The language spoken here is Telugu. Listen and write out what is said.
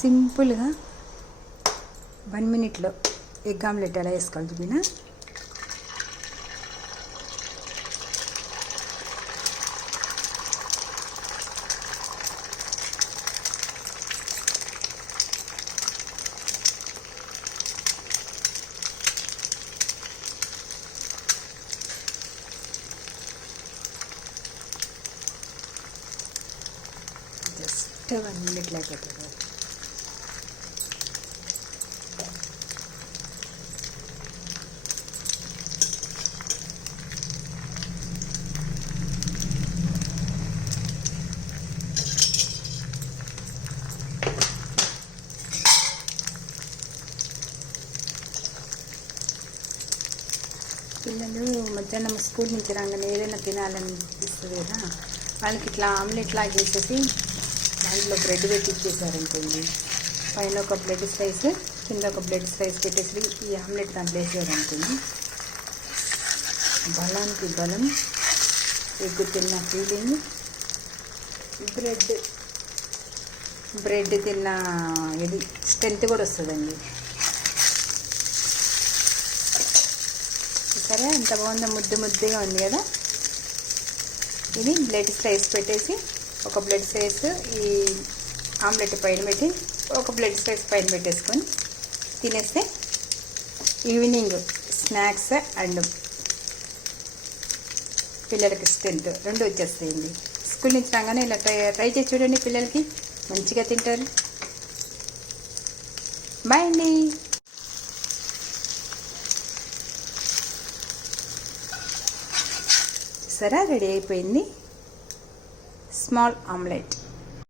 సింపుల్గా 1 మినిట్లో ఎగ్ ఆమ్లెట్ ఎలా వేసుకోవాలి చూపినా. జస్ట్ 1 మినిట్లో అయిపోతుంది. పిల్లలు మధ్యాహ్నం స్కూల్ నుంచి రాగానే ఏదైనా తినాలనిపిస్తుంది కదా, వాళ్ళకి ఇట్లా ఆమ్లెట్ లాగా చేసేసి దాంట్లో బ్రెడ్ పెట్టి ఇచ్చేసారనుకోండి, పైన ఒక బ్రెడ్ స్లైస్ కింద ఒక బ్రెడ్ స్లైస్ పెట్టేసి ఈ ఆమ్లెట్ దాంట్లో వేసేయాలనుకోండి, బలానికి బలం, ఎగ్ తిన్న ఫీలింగ్, బ్రెడ్ తిన్న ఇది స్ట్రెంత్ కూడా వస్తుందండి. సరే, ఎంత బాగుందో, ముద్దుగా ఉంది కదా. ఇది బ్రెడ్ స్లైస్ పెట్టేసి ఒక బ్రెడ్ స్లైస్ ఈ ఆమ్లెట్ పైన పెట్టి ఒక బ్రెడ్ స్లైస్ పైన పెట్టేసుకొని తినేస్తే ఈవినింగ్ స్నాక్స్ అండ్ పిల్లలకి స్ట్రెంత్ రెండు వచ్చేస్తాయండి. స్కూల్ నుంచి రాగానే ఇలా ట్రై చేసి చూడండి, పిల్లలకి మంచిగా తింటారు. బాయ్ అండి. సరే, రెడీ అయిపోయింది స్మాల్ ఆమ్లెట్.